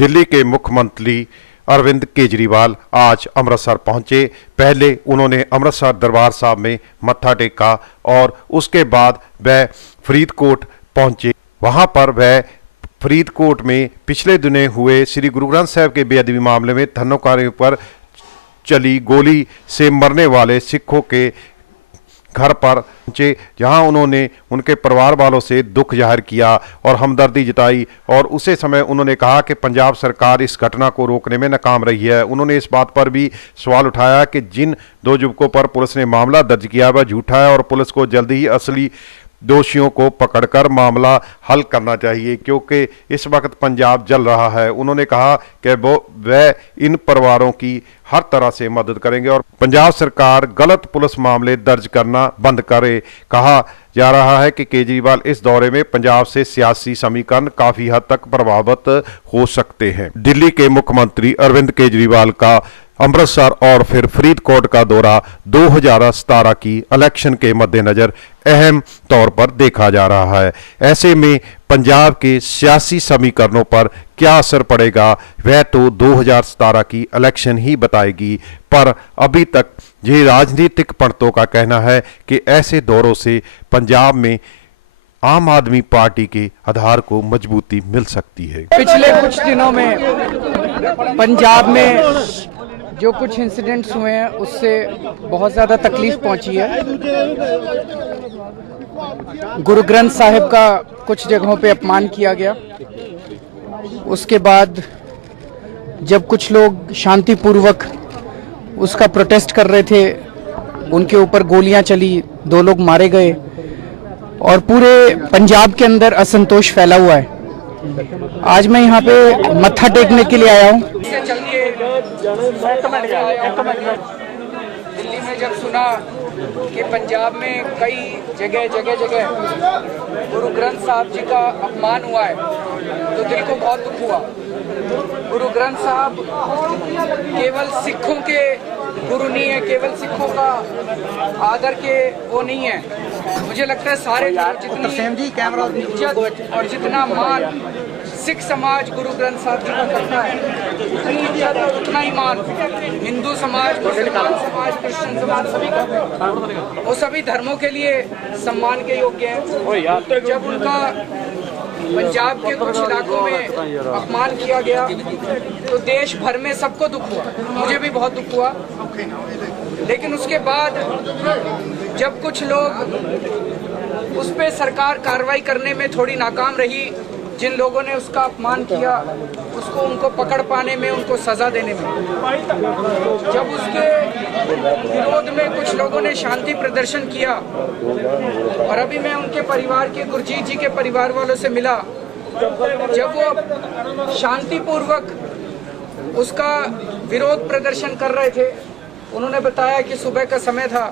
दिल्ली के मुख्यमंत्री अरविंद केजरीवाल आज अमृतसर पहुंचे। पहले उन्होंने अमृतसर दरबार साहब में मत्था टेका और उसके बाद वह फरीदकोट पहुंचे। वहां पर वह फरीदकोट में पिछले दिनों हुए श्री गुरु ग्रंथ साहिब के बेअदबी मामले में धर्मावलंबियों पर चली गोली से मरने वाले सिखों के घर पर पहुंचे, जहां उन्होंने उनके परिवार वालों से दुख जाहिर किया और हमदर्दी जताई। और उसी समय उन्होंने कहा कि पंजाब सरकार इस घटना को रोकने में नाकाम रही है। उन्होंने इस बात पर भी सवाल उठाया कि जिन दो युवकों पर पुलिस ने मामला दर्ज किया वह झूठा है और पुलिस को जल्दी ही असली दोषियों को पकड़कर मामला हल करना चाहिए, क्योंकि इस वक्त पंजाब जल रहा है। उन्होंने कहा कि वह इन परिवारों की हर तरह से मदद करेंगे और पंजाब सरकार गलत पुलिस मामले दर्ज करना बंद करे। कहा जा रहा है कि केजरीवाल इस दौरे में पंजाब से सियासी समीकरण काफी हद तक प्रभावित हो सकते हैं। दिल्ली के मुख्यमंत्री अरविंद केजरीवाल का अमृतसर और फिर फरीदकोट का दौरा 2017 की इलेक्शन के मद्देनजर अहम तौर पर देखा जा रहा है। ऐसे में पंजाब के सियासी समीकरणों पर क्या असर पड़ेगा वह तो 2017 की इलेक्शन ही बताएगी, पर अभी तक ये राजनीतिक पंडितों का कहना है कि ऐसे दौरों से पंजाब में आम आदमी पार्टी के आधार को मजबूती मिल सकती है। पिछले कुछ दिनों में पंजाब में जो कुछ इंसिडेंट्स हुए हैं उससे बहुत ज़्यादा तकलीफ पहुंची है। गुरु ग्रंथ साहिब का कुछ जगहों पे अपमान किया गया। उसके बाद जब कुछ लोग शांतिपूर्वक उसका प्रोटेस्ट कर रहे थे, उनके ऊपर गोलियां चली, 2 लोग मारे गए और पूरे पंजाब के अंदर असंतोष फैला हुआ है। आज मैं यहाँ पे मत्था टेकने के लिए आया हूँ। दिल्ली में जब सुना कि पंजाब में कई जगह गुरु ग्रंथ साहब जी का अपमान हुआ है तो दिल को बहुत दुख हुआ। गुरु ग्रंथ साहब केवल सिखों के गुरु नहीं है, केवल सिखों का आदर के वो नहीं है। मुझे लगता है सारे जितनी इज्जत और जितना मान सिख समाज गुरु ग्रंथ साहब जी का करता है, उतनी इज्जत और उतना ही मान हिंदू समाज, मुसलमान समाज, क्रिश्चियन समाज सभी करते हैं। वो सभी धर्मों के लिए सम्मान के योग्य हैं। जब उनका पंजाब के कुछ इलाकों में अपमान किया गया तो देश भर में सबको दुख हुआ, मुझे भी बहुत दुख हुआ। लेकिन उसके बाद जब कुछ लोग उस पे सरकार कार्रवाई करने में थोड़ी नाकाम रही, जिन लोगों ने उसका अपमान किया उसको उनको पकड़ पाने में, उनको सजा देने में, जब उसके विरोध में कुछ लोगों ने शांति प्रदर्शन किया और अभी मैं उनके परिवार के गुरजीत जी के परिवार वालों से मिला, जब वो शांतिपूर्वक उसका विरोध प्रदर्शन कर रहे थे, उन्होंने बताया कि सुबह का समय था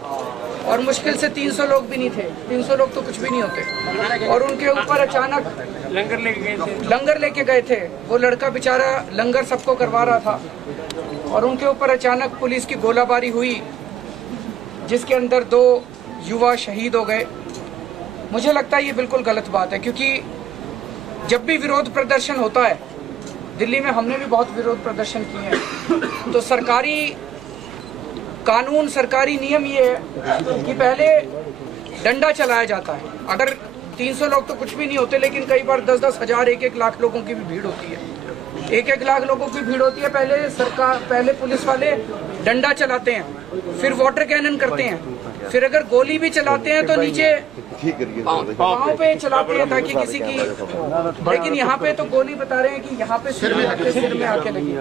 और मुश्किल से 300 लोग भी नहीं थे। 300 लोग तो कुछ भी नहीं होते। और उनके ऊपर अचानक लंगर लेके गए थे। वो लड़का बेचारा लंगर सबको करवा रहा था और उनके ऊपर अचानक पुलिस की गोलाबारी हुई, जिसके अंदर 2 युवा शहीद हो गए। मुझे लगता है ये बिल्कुल गलत बात है, क्योंकि जब भी विरोध प्रदर्शन होता है, दिल्ली में हमने भी बहुत विरोध प्रदर्शन किए हैं, तो सरकारी कानून, सरकारी नियम ये है कि पहले डंडा चलाया जाता है। अगर 300 लोग तो कुछ भी नहीं होते, लेकिन कई बार 10-10 हजार, 1-1 लाख लोगों की भी भीड़ होती है। 1-1 लाख लोगों की भीड़ होती है। पहले पुलिस वाले डंडा चलाते हैं, फिर वाटर कैनन करते हैं, फिर अगर गोली भी चलाते हैं तो नीचे पाँव पे चलाते हैं ताकि किसी की, लेकिन यहाँ पे तो गोली बता रहे हैं कि यहाँ पे सिर में आके लगी,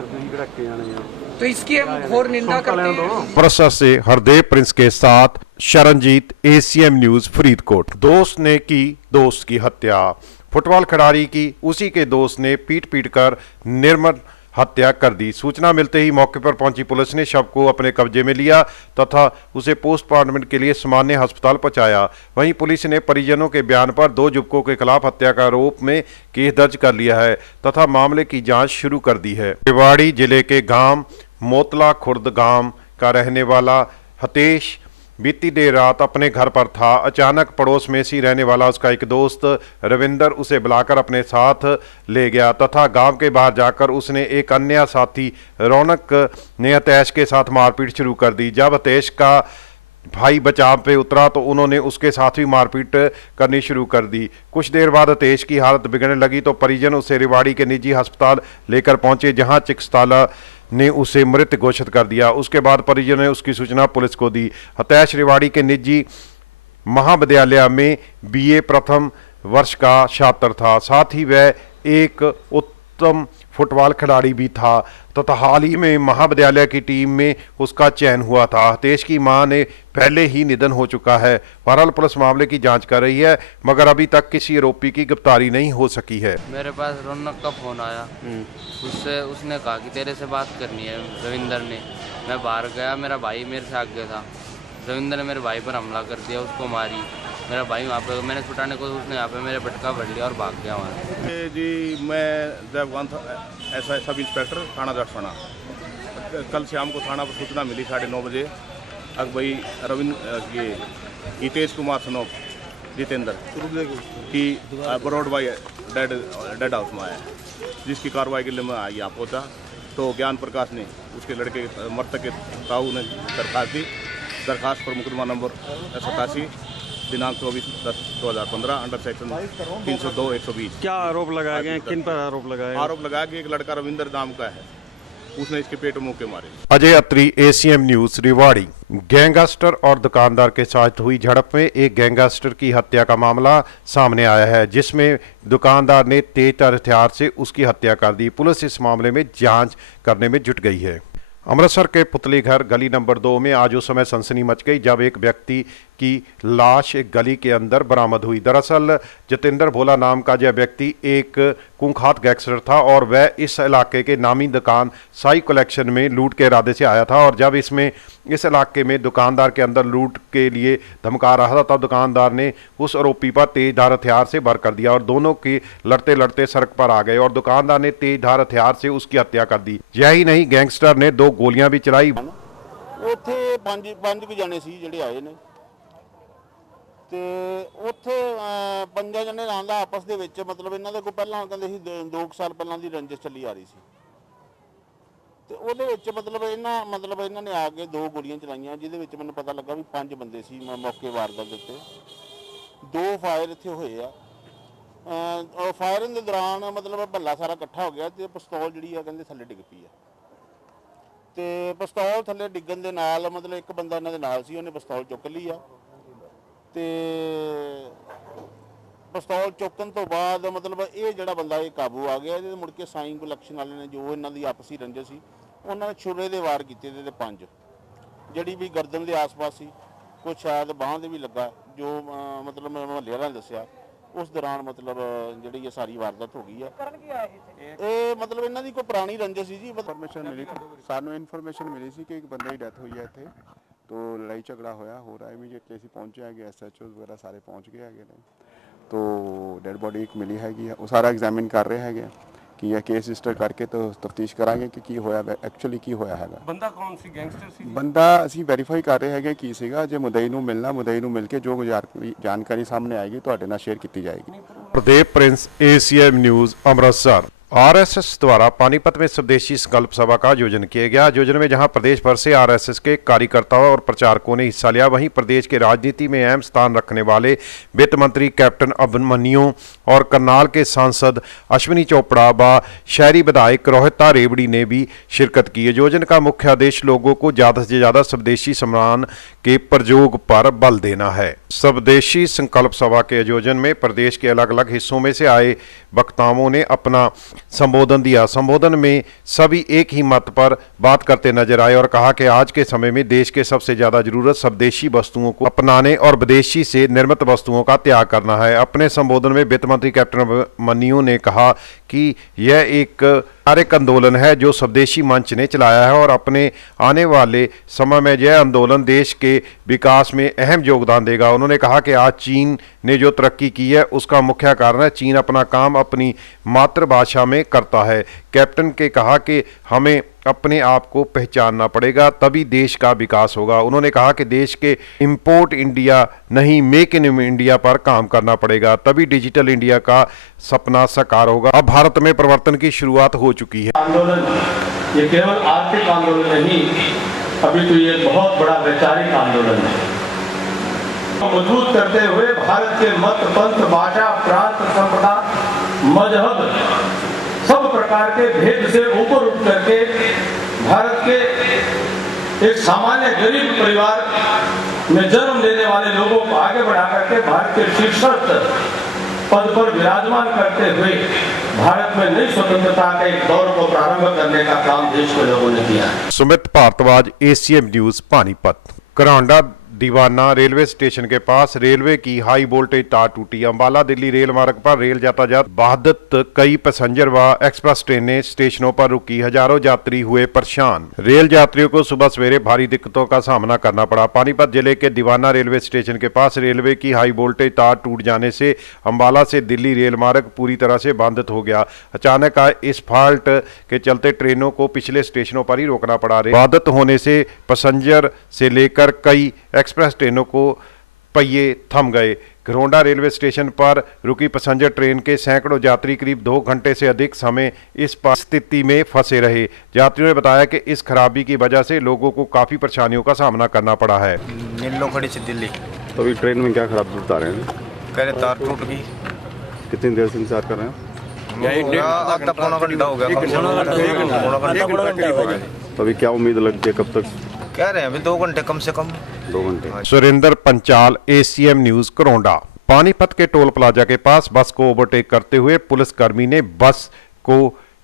तो इसकी हम घोर निंदा करते हैं। अमृतसर से हरदेव प्रिंस के साथ शरणजीत, ACM न्यूज फरीदकोट। दोस्त ने की दोस्त की हत्या। फुटबॉल खिलाड़ी की उसी के दोस्त ने पीट कर निर्मम हत्या कर दी। सूचना मिलते ही मौके पर पहुंची पुलिस ने शव को अपने कब्जे में लिया तथा उसे पोस्टमार्टम के लिए सामान्य अस्पताल पहुंचाया। वहीं पुलिस ने परिजनों के बयान पर 2 युवकों के खिलाफ हत्या का आरोप में केस दर्ज कर लिया है तथा मामले की जांच शुरू कर दी है। रेवाड़ी जिले के गांव मोतला खुर्द गांव का रहने वाला हतेश बीती देर रात अपने घर पर था। अचानक पड़ोस में ही रहने वाला उसका एक दोस्त रविंदर उसे बुलाकर अपने साथ ले गया तथा गांव के बाहर जाकर उसने एक अन्य साथी रौनक ने अतैश के साथ मारपीट शुरू कर दी। जब अतैश का भाई बचाव पे उतरा तो उन्होंने उसके साथ भी मारपीट करनी शुरू कर दी। कुछ देर बाद अतैश की हालत बिगड़ने लगी तो परिजन उसे रेवाड़ी के निजी अस्पताल लेकर पहुंचे, जहां चिकित्सालय ने उसे मृत घोषित कर दिया। उसके बाद परिजनों ने उसकी सूचना पुलिस को दी। अतैश रेवाड़ी के निजी महाविद्यालय में बीए प्रथम वर्ष का छात्र था। साथ ही वह एक उत्तम फुटबॉल खिलाड़ी भी था तथा हाल ही में महाविद्यालय की टीम में उसका चयन हुआ था। अतैश की मां ने पहले ही निधन हो चुका है। बहरहाल पुलिस मामले की जांच कर रही है, मगर अभी तक किसी आरोपी की गिरफ्तारी नहीं हो सकी है। मेरे पास रौनक का फोन आया, उसने कहा कि तेरे से बात करनी है रविंदर ने। मैं बाहर गया, मेरा भाई मेरे से आगे था। रविंदर ने मेरे भाई पर हमला कर दिया, उसको मारी। मेरा भाई वहाँ पे, मैंने छुटाने को उसने यहाँ पे मेरे पटका भर लिया और भाग गया वहाँ। जी मैं देवकांत ऐसा सब इंस्पेक्टर थाना दक्षिणा। कल शाम को थाना पर सूचना मिली 9:30 बजे भाई ये हितेश कुमार सनोप जितेंद्र की बरोड भाई डेड हाउस में आया, जिसकी कार्रवाई के लिए मैं यहाँ पहुँचा तो ज्ञान प्रकाश ने उसके लड़के मृतक के ताऊ ने दरखास्त दी। दरखास्त पर मुकदमा नंबर 87 दिनांक 24/10/2015 अंडर सेक्शन 302-120। क्या आरोप लगाए गए? किन पर आरोप लगाए? आरोप लगाया कि एक लड़का रविंदर नाम का है, उसने इसके पेट मुंह के मारे। अजय अत्री, एसीएम न्यूज, रेवाड़ी। गैंगस्टर और दुकानदार के साथ हुई झड़प में एक गैंगस्टर की हत्या का मामला सामने आया है, जिसमें दुकानदार ने तेज हथियार से उसकी हत्या कर दी। पुलिस इस मामले में जांच करने में जुट गई है। अमृतसर के पुतली घर गली नंबर 2 में आज उस समय सनसनी मच गई जब एक व्यक्ति की लाश एक गली के अंदर बरामद हुई। दरअसल जितेंद्र भोला नाम का यह व्यक्ति एक कुख्यात गैंगस्टर था और वह इस इलाके के नामी दुकान साई कलेक्शन में लूट के इरादे से आया था और जब इस इलाके में दुकानदार के अंदर लूट के लिए धमका रहा था तब दुकानदार ने उस आरोपी पर तेजधार हथियार से वार कर दिया और दोनों की लड़ते लड़ते सड़क पर आ गए और दुकानदार ने तेजधार हथियार से उसकी हत्या कर दी। यही नहीं, गैंगस्टर ने 2 गोलियां भी चलाई। ਉੱਥੇ ਪੰਜ ਵੀ ਜਾਣੇ ਸੀ ਜਿਹੜੇ ਆਏ ਨੇ ਤੇ ਉੱਥੇ 5 ਜਣੇ ਨਾਂ ਦਾ ਆਪਸ ਦੇ ਵਿੱਚ ਮਤਲਬ ਇਹਨਾਂ ਦੇ ਕੋਈ ਪਹਿਲਾਂ ਕਹਿੰਦੇ ਸੀ 2 ਸਾਲ ਪਹਿਲਾਂ ਦੀ ਰੰਜਿਸ਼ ਚੱਲੀ ਆ ਰਹੀ ਸੀ ਤੇ ਉਹਦੇ ਵਿੱਚ ਮਤਲਬ ਇਹਨਾਂ ਨੇ ਆ ਕੇ 2 ਗੋਲੀਆਂ ਚਲਾਈਆਂ, ਜਿਹਦੇ ਵਿੱਚ ਮੈਨੂੰ ਪਤਾ ਲੱਗਾ ਵੀ 5 ਬੰਦੇ ਸੀ ਮੌਕੇ ਵਾਰਦਾਤ ਦੇ ਉੱਤੇ। 2 ਫਾਇਰ ਇੱਥੇ ਹੋਏ ਆ। ਫਾਇਰਿੰਗ ਦੇ ਦੌਰਾਨ ਮਤਲਬ ਭੱਲਾ ਸਾਰਾ ਇਕੱਠਾ ਹੋ ਗਿਆ ਤੇ ਪਿਸਤੌਲ ਜਿਹੜੀ ਆ ਕਹਿੰਦੇ ਥੱਲੇ ਡਿੱਗ ਪਈ ਆ ਤੇ ਪਿਸਤੌਲ ਥੱਲੇ ਡਿੱਗਣ ਦੇ ਨਾਲ ਮਤਲਬ ਇੱਕ ਬੰਦਾ ਇਹਨਾਂ ਦੇ ਨਾਲ ਸੀ, ਉਹਨੇ ਪਿਸਤੌਲ ਚੁੱਕ ਲਈ ਆ ਤੇ ਪਿਸਤੌਲ ਚੁੱਕਣ ਤੋਂ ਬਾਅਦ ਮਤਲਬ ਇਹ ਜਿਹੜਾ ਬੰਦਾ ਇਹ ਕਾਬੂ ਆ ਗਿਆ। ਇਹਦੇ ਮੁੜ ਕੇ ਸਾਈਂ ਕਲੈਕਸ਼ਨ ਵਾਲੇ ਨੇ ਜੋ ਇਹਨਾਂ ਦੀ ਆਪਸੀ ਰੰਜਿਸ਼ ਸੀ ਉਹਨਾਂ ਨੇ ਛੁਰੇ ਦੇ ਵਾਰ ਕੀਤੇ ਤੇ 5 ਜਿਹੜੀ ਵੀ ਗਰਦਨ ਦੇ ਆਸ-ਪਾਸ ਸੀ, ਕੁਛ ਸ਼ਾਇਦ ਬਾਹਾਂ ਦੇ ਵੀ ਲੱਗਾ, ਜੋ ਮਤਲਬ ਮੁਹੱਲੇ ਵਾਲਿਆਂ ਨੇ ਦੱਸਿਆ। ਉਸ ਦੌਰਾਨ ਮਤਲਬ ਜਿਹੜੀ ਇਹ ਸਾਰੀ ਵਾਰਦਾਤ ਹੋ ਗਈ ਆ। ਇਹ ਮਤਲਬ ਇਹਨਾਂ ਦੀ ਕੋਈ ਪੁਰਾਣੀ ਰੰਜਿਸ਼ ਸੀ ਜੀ। ਸਾਨੂੰ ਇਨਫੋਰਮੇਸ਼ਨ ਮਿਲੀ ਸੀ ਕਿ ਇੱਕ ਬੰਦੇ ਦੀ ਡੈਥ ਹੋਈ ਹੈ ਇੱਥੇ, तो लड़ाई झगड़ा होया हो रहा है। इमीडिएटली असीं पहुंचे हैगे, SHO वगैरह सारे पहुंच गए हैगे ने। तो डेड बॉडी एक मिली हैगी, वो सारा एग्जामिन कर रहे हैगे कि यह केस रजिस्टर करके तो तफ्तीश करांगे कि की होया एक्चुअली की होया हैगा। ਬੰਦਾ ਕੌਣ ਸੀ? ਗੈਂਗਸਟਰ ਸੀ? ਬੰਦਾ ਅਸੀਂ ਵੈਰੀਫਾਈ ਕਰ ਰਹੇ ਹੈਗੇ ਕੀ ਸੀਗਾ। ਜੇ ਮੁਦਈ ਨੂੰ ਮਿਲਣਾ, ਮੁਦਈ ਨੂੰ ਮਿਲ ਕੇ ਜੋ ਜਾਣਕਾਰੀ ਸਾਹਮਣੇ ਆਏਗੀ ਤੁਹਾਡੇ ਨਾਲ ਸ਼ੇਅਰ ਕੀਤੀ ਜਾਏਗੀ। Pradeep Prince, ACM news, Amritsar. RSS द्वारा पानीपत में स्वदेशी संकल्प सभा का आयोजन किया गया। आयोजन में जहां प्रदेश भर से आरएसएस के कार्यकर्ताओं और प्रचारकों ने हिस्सा लिया, वहीं प्रदेश के राजनीति में अहम स्थान रखने वाले वित्त मंत्री कैप्टन अभिमन्यु और करनाल के सांसद अश्विनी चोपड़ा व शहरी विधायक रोहिता रेवड़ी ने भी शिरकत की। आयोजन का मुख्य उद्देश्य लोगों को ज़्यादा से ज़्यादा स्वदेशी सामान के प्रयोग पर बल देना है। स्वदेशी संकल्प सभा के आयोजन में प्रदेश के अलग अलग हिस्सों में से आए वक्ताओं ने अपना संबोधन दिया। संबोधन में सभी एक ही मत पर बात करते नजर आए और कहा कि आज के समय में देश के सबसे ज्यादा जरूरत स्वदेशी वस्तुओं को अपनाने और विदेशी से निर्मित वस्तुओं का त्याग करना है। अपने संबोधन में वित्त मंत्री कैप्टन अभिमन्यु ने कहा कि यह एक नागरिक आंदोलन है जो स्वदेशी मंच ने चलाया है और अपने आने वाले समय में यह आंदोलन देश के विकास में अहम योगदान देगा। उन्होंने कहा कि आज चीन ने जो तरक्की की है उसका मुख्य कारण है चीन अपना काम अपनी मातृभाषा में करता है। कैप्टन के कहा कि हमें अपने आप को पहचानना पड़ेगा, तभी देश का विकास होगा। उन्होंने कहा कि देश के इंपोर्ट इंडिया नहीं, मेक इन इंडिया पर काम करना पड़ेगा, तभी डिजिटल इंडिया का सपना साकार होगा। अब भारत में परिवर्तन की शुरुआत हो चुकी है। आंदोलन ये केवल आर्थिक आंदोलन नहीं, अभी तो ये बहुत बड़ा वैचारिक आंदोलन है। मजबूत करते हुए भारत के मत, पंथ, भाषा, प्रांत, संप्रदा, मजहब, सब प्रकार के भेद से ऊपर उठ करके भारत के एक सामान्य गरीब परिवार में जन्म लेने वाले लोगों को आगे बढ़ा करके भारत के शीर्षस्थ पद पर विराजमान करते हुए भारत में नई स्वतंत्रता के एक दौर को प्रारंभ करने का काम देश के लोगों ने किया। Sumit Bhardwaj, ACM news, Panipat. Karaunda Diwana railway station के पास रेलवे की हाई वोल्टेज तार टूटी। अंबाला दिल्ली रेल मार्ग पर रेल यातायात बाधित, कई पैसेंजर व एक्सप्रेस ट्रेनें स्टेशनों पर रुकी, हजारों यात्री हुए परेशान। रेल यात्रियों को सुबह सवेरे भारी दिक्कतों का सामना करना पड़ा। पानीपत जिले के दीवाना रेलवे स्टेशन के पास रेलवे की हाई वोल्टेज तार टूट जाने से अंबाला से दिल्ली रेल मार्ग पूरी तरह से बाधित हो गया। अचानक आए इस फॉल्ट के चलते ट्रेनों को पिछले स्टेशनों पर ही रोकना पड़ा। बाधित होने से पैसेंजर से लेकर कई एक्सप्रेस ट्रेनों को पहिए थम गए। घरौंडा रेलवे स्टेशन पर रुकी पैसेंजर ट्रेन के सैकड़ों यात्री करीब 2 घंटे से अधिक समय इस परिस्थिति में फंसे रहे। यात्रियों ने बताया कि इस खराबी की वजह से लोगों को काफी परेशानियों का सामना करना पड़ा है। नीलो खड़ी से दिल्ली। तो अभी ट्रेन में क्या खराब बता रहे हैं? कह रहे तार टूट गई। कितनी देर से इंतजार कर रहे हैं? आधा पौना घंटा हो गया। तो अभी क्या उम्मीद लगती है, कब तक? कह रहे हैं अभी 2 घंटे कम से कम। 2 घंटे। Surender Panchal, ACM news, Karaunda. पानीपत के टोल प्लाजा के पास बस को ओवरटेक करते हुए पुलिसकर्मी ने बस को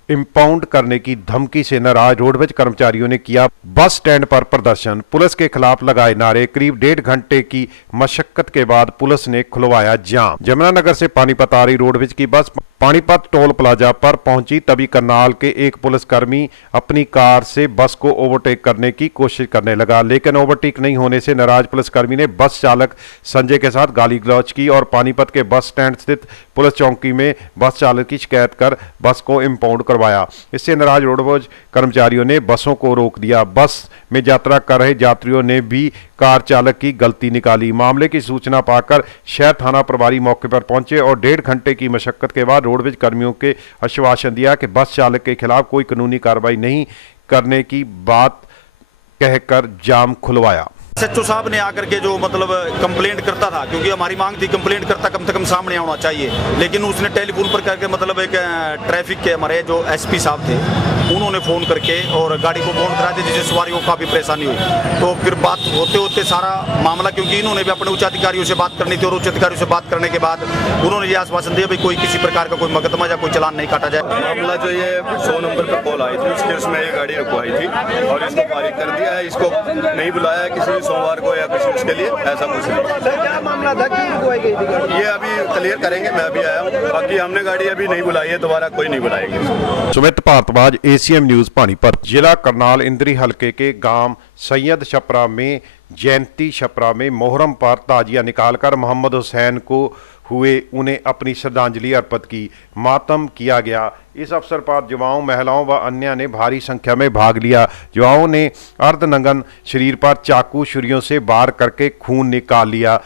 इंपाउंड करने की धमकी से नाराज रोडवेज कर्मचारियों ने किया बस स्टैंड पर प्रदर्शन। पुलिस के खिलाफ लगाए नारे। करीब 1.5 घंटे की मशक्कत के बाद पुलिस ने खुलवाया जाम। जमुनानगर से पानीपत आ रही रोडवेज की बस पानीपत टोल प्लाजा पर पहुंची, तभी करनाल के एक पुलिसकर्मी अपनी कार से बस को ओवरटेक करने की कोशिश करने लगा, लेकिन ओवरटेक नहीं होने से नाराज पुलिसकर्मी ने बस चालक संजय के साथ गाली गलौज की और पानीपत के बस स्टैंड स्थित पुलिस चौकी में बस चालक की शिकायत कर बस को इंपाउंड करवाया। इससे नाराज रोडवेज कर्मचारियों ने बसों को रोक दिया। बस में यात्रा कर रहे यात्रियों ने भी कार चालक की गलती निकाली। मामले की सूचना पाकर शहर थाना प्रभारी मौके पर पहुंचे और 1.5 घंटे की मशक्कत के बाद रोडवेज कर्मियों के आश्वासन दिया कि बस चालक के खिलाफ कोई कानूनी कार्रवाई नहीं करने की बात कहकर जाम खुलवाया। SHO साहब ने आकर के जो मतलब कंप्लेंट करता था, क्योंकि हमारी मांग थी कंप्लेंट करता कम से कम सामने आना चाहिए, लेकिन उसने टेलीफोन पर करके मतलब एक ट्रैफिक के हमारे जो SP साहब थे उन्होंने फ़ोन करके और गाड़ी को बंद करा दिया, जिससे सवारियों को काफ़ी परेशानी हुई। तो फिर बात होते होते सारा मामला, क्योंकि इन्होंने भी अपने उच्च अधिकारियों से बात करनी थी और उच्च अधिकारियों से बात करने के बाद उन्होंने ये आश्वासन दिया भाई कोई किसी प्रकार का कोई मुकदमा या कोई चालान नहीं काटा जाए। मामला जो ये 100 नंबर पर कॉल आई थी, उसके उसमें ये गाड़ी रुकवाई थी और इसको फारिग कर दिया है। इसको नहीं बुलाया किसी सोमवार को या किसी उसके लिए, ऐसा कुछ नहीं। क्या मामला था कि रुकवाई गई थी गाड़ी? ये अभी क्लियर करेंगे, मैं अभी आया हूँ, बाकी हमने गाड़ी अभी नहीं बुलाई है, दोबारा कोई नहीं बुलाएगी। Sumit Bhardwaj, ACM news, Panipat. जिला करनाल इंद्री हलके के गांव सैयद छपरा में जयंती छपरा में मोहर्रम पर ताजिया निकालकर मोहम्मद हुसैन को हुए उन्हें अपनी श्रद्धांजलि अर्पित की, मातम किया गया। इस अवसर पर युवाओं, महिलाओं व अन्य ने भारी संख्या में भाग लिया। युवाओं ने अर्धनग्न शरीर पर चाकू छुरियों से वार करके खून निकाल लिया।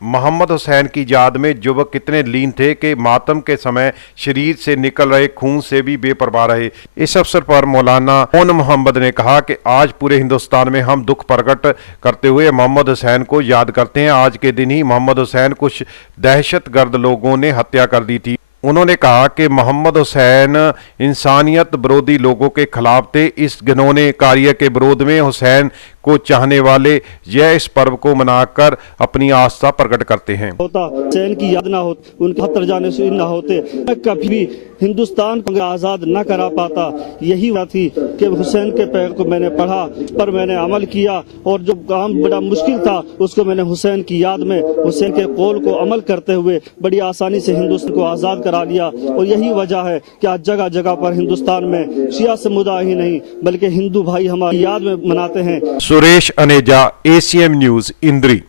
मोहम्मद हुसैन की याद में युवक कितने लीन थे कि मातम के समय शरीर से निकल रहे खून से भी बेपरवाह रहे। इस अवसर पर मौलाना मोन मोहम्मद ने कहा कि आज पूरे हिंदुस्तान में हम दुख प्रकट करते हुए मोहम्मद हुसैन को याद करते हैं। आज के दिन ही मोहम्मद हुसैन कुछ दहशतगर्द लोगों ने हत्या कर दी थी। उन्होंने कहा कि मोहम्मद हुसैन इंसानियत विरोधी लोगों के खिलाफ थे। इस घिनौने कार्य के विरोध में हुसैन को चाहने वाले यह इस पर्व को मनाकर अपनी आस्था प्रकट करते हैं। हुसैन की याद ना हो, उनके हत्या जाने से ना होते, मैं कभी भी हिंदुस्तान को आज़ाद न करा पाता। यही बात थी कि हुसैन के पैर को मैंने पढ़ा, पर मैंने अमल किया और जो काम बड़ा मुश्किल था उसको मैंने हुसैन की याद में, हुसैन के कौल को अमल करते हुए बड़ी आसानी से हिंदुस्तान को आज़ाद करा लिया। और यही वजह है कि आज जगह जगह पर हिंदुस्तान में शिया समुदाय ही नहीं बल्कि हिंदू भाई हमारी याद में मनाते हैं। सुरेश अनेजा, ACM न्यूज, इंद्री।